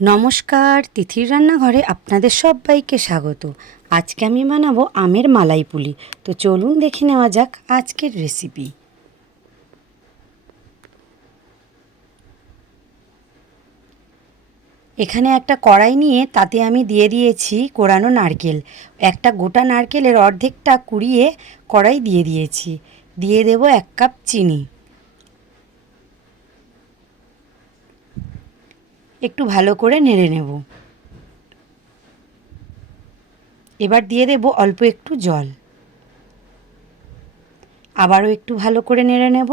নমস্কার, তিথির রান্নাঘরে আপনাদের সবাইকে স্বাগত। আজকে আমি বানাবো আমের মালাই পুলি। তো চলুন দেখে নেওয়া যাক আজকের রেসিপি। এখানে একটা কড়াই নিয়ে তাতে আমি দিয়ে দিয়েছি কোরানো নারকেল। একটা গোটা নারকেলের অর্ধেকটা কুড়িয়ে কড়াই দিয়ে দিয়েছি। দিয়ে দেব 1 কাপ চিনি। একটু ভালো করে নেড়ে নেব। এবার দিয়ে দেব অল্প একটু জল। আবারও একটু ভালো করে নেড়ে নেব।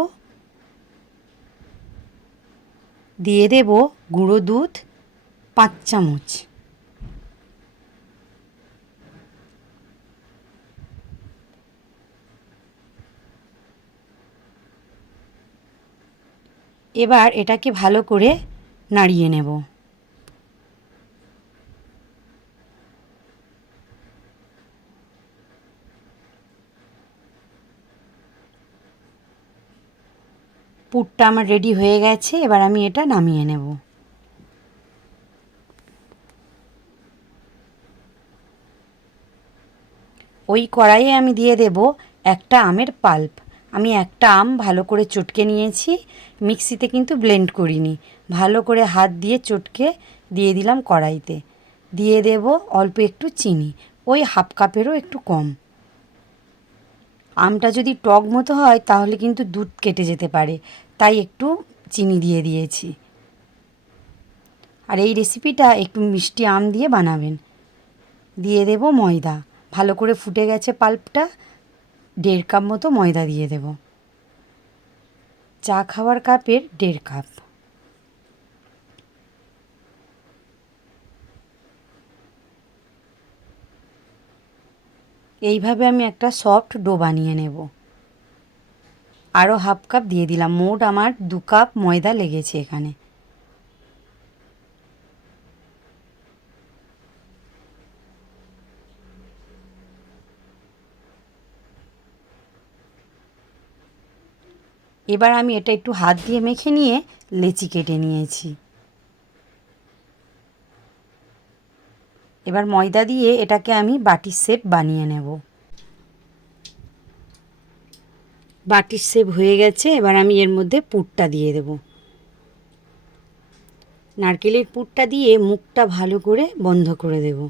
দিয়ে দেব গুঁড়ো দুধ 5 চামচ। এবার এটাকে ভালো করে নাড়িয়ে নেব। পুরটা আমার রেডি হয়ে গেছে, এবার আমি এটা নামিয়ে নেব। ওই কড়াইয়ে আমি দিয়ে দেব একটা আমের পাল্প। আমি একটা আম ভালো করে চটকে নিয়েছি, মিক্সিতে কিন্তু ব্লেন্ড করিনি। ভালো করে হাত দিয়ে চটকে দিয়ে দিলাম কড়াইতে। দিয়ে দেব অল্প একটু চিনি, ওই 1/2 কাপেরও একটু কম। আমটা যদি টক মতো হয় তাহলে কিন্তু দুধ কেটে যেতে পারে, তাই একটু চিনি দিয়ে দিয়েছি। আর এই রেসিপিটা একটু মিষ্টি আম দিয়ে বানাবেন। দিয়ে দেব ময়দা। ভালো করে ফুটে গেছে পাল্পটা, 1.5 কাপ মতো ময়দা দিয়ে দেব। চা খাওয়ার কাপের 1.5 কাপ। এইভাবে আমি একটা সফট ডো বানিয়ে নেব। আরও 1/2 কাপ দিয়ে দিলাম, মোট আমার 2 কাপ ময়দা লেগেছে এখানে। এবার আমি এটা একটু হাত দিয়ে মেখে নিয়ে লেচি কেটে নিয়েছি। এবার ময়দা দিয়ে এটাকে আমি বাটির শেপ বানিয়ে নেব। বাটির শেপ হয়ে গেছে, এবার আমি এর মধ্যে পুরটা দিয়ে দেব। নারকেলের পুরটা দিয়ে মুখটা ভালো করে বন্ধ করে দেব।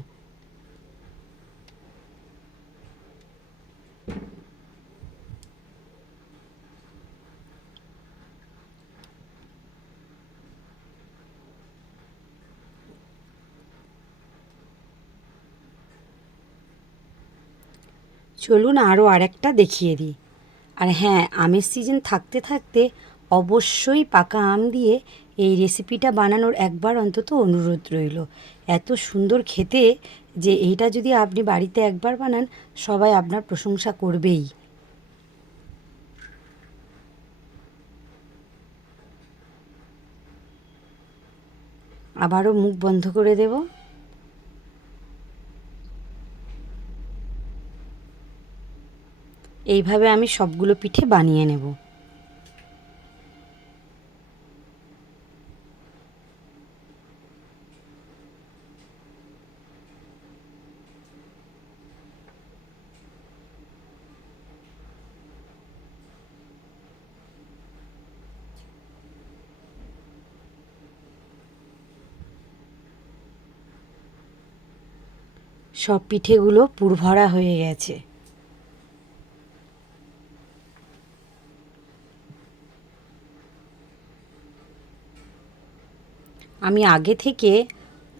চলুন আরও আরেকটা দেখিয়ে দিই। আর হ্যাঁ, আমের সিজন থাকতে থাকতে অবশ্যই পাকা আম দিয়ে এই রেসিপিটা বানানোর একবার অন্তত অনুরোধ রইল। এত সুন্দর খেতে যে এইটা যদি আপনি বাড়িতে একবার বানান, সবাই আপনার প্রশংসা করবেই। আবারও মুখ বন্ধ করে দেব। এইভাবে আমি সবগুলো পিঠে বানিয়ে নেব। সব পিঠেগুলো পুরভরা হয়ে গেছে। আমি আগে থেকে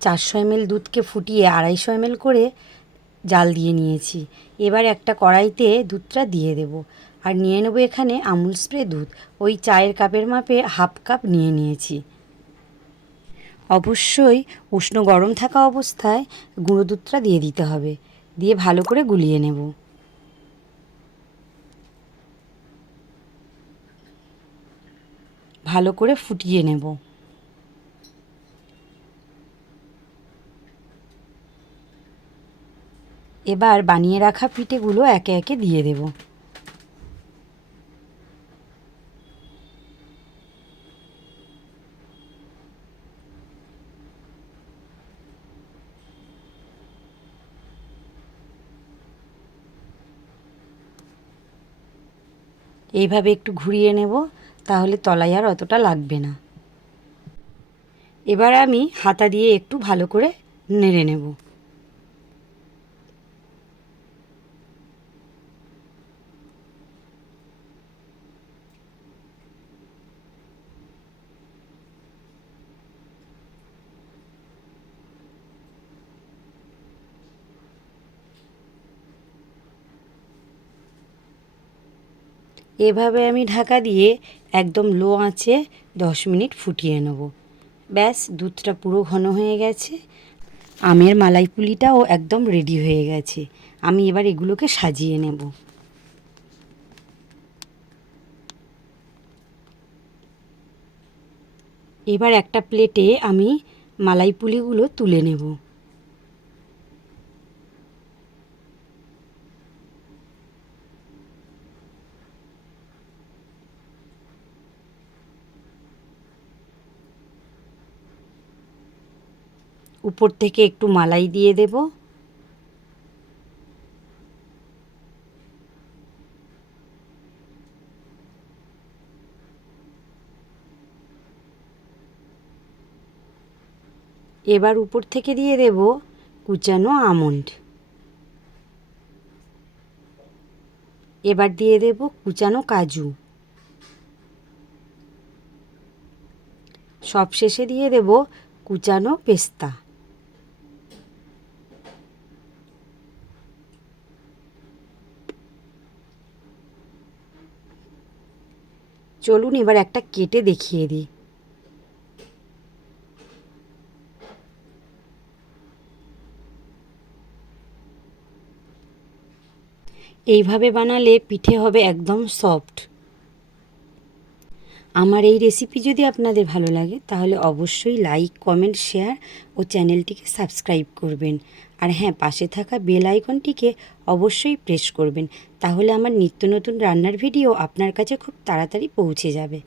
400 ml দুধকে ফুটিয়ে 250 ml করে জাল দিয়ে নিয়েছি। এবার একটা কড়াইতে দুধটা দিয়ে দেব। আর নিয়ে নেব এখানে আমুল স্প্রে দুধ। ওই চায়ের কাপের মাপে 1/2 কাপ নিয়ে নিয়েছি। অবশ্যই উষ্ণ গরম থাকা অবস্থায় গুঁড়ো দুধটা দিয়ে দিতে হবে। দিয়ে ভালো করে গুলিয়ে নেব। ভালো করে ফুটিয়ে নেব। এবার বানিয়ে রাখা পিঠেগুলো একে একে দিয়ে দেব। এইভাবে একটু ঘুরিয়ে নেব, তাহলে তলায় আর অতটা লাগবে না। এবার আমি হাতা দিয়ে একটু ভালো করে নেড়ে নেব। এভাবে আমি ঢাকা দিয়ে একদম লো আঁচে 10 মিনিট ফুটিয়ে নেব। ব্যাস, দুধটা পুরো ঘন হয়ে গেছে, আমের মালাই পুলিটাও একদম রেডি হয়ে গেছে। আমি এবার এগুলোকে সাজিয়ে নেব। এবার একটা প্লেটে আমি মালাই পুলিগুলো তুলে নেব। উপর থেকে একটু মালাই দিয়ে দেব। এবার উপর থেকে দিয়ে দেব কুচানো আমন্ড। এবার দিয়ে দেব কুচানো কাজু। সবশেষে দিয়ে দেব কুচানো পেস্তা। চলুন এবার একটা কেটে দেখিয়ে দিই। এইভাবে বানালে পিঠে হবে একদম সফট। আমার এই রেসিপি যদি আপনাদের ভালো লাগে তাহলে অবশ্যই লাইক, কমেন্ট, শেয়ার ও চ্যানেলটিকে সাবস্ক্রাইব করবেন। আর হ্যাঁ, পাশে থাকা বেল আইকনটিকে অবশ্যই প্রেস করবেন, তাহলে আমার নিত্য নতুন রান্নার ভিডিও আপনার কাছে খুব তাড়াতাড়ি পৌঁছে যাবে।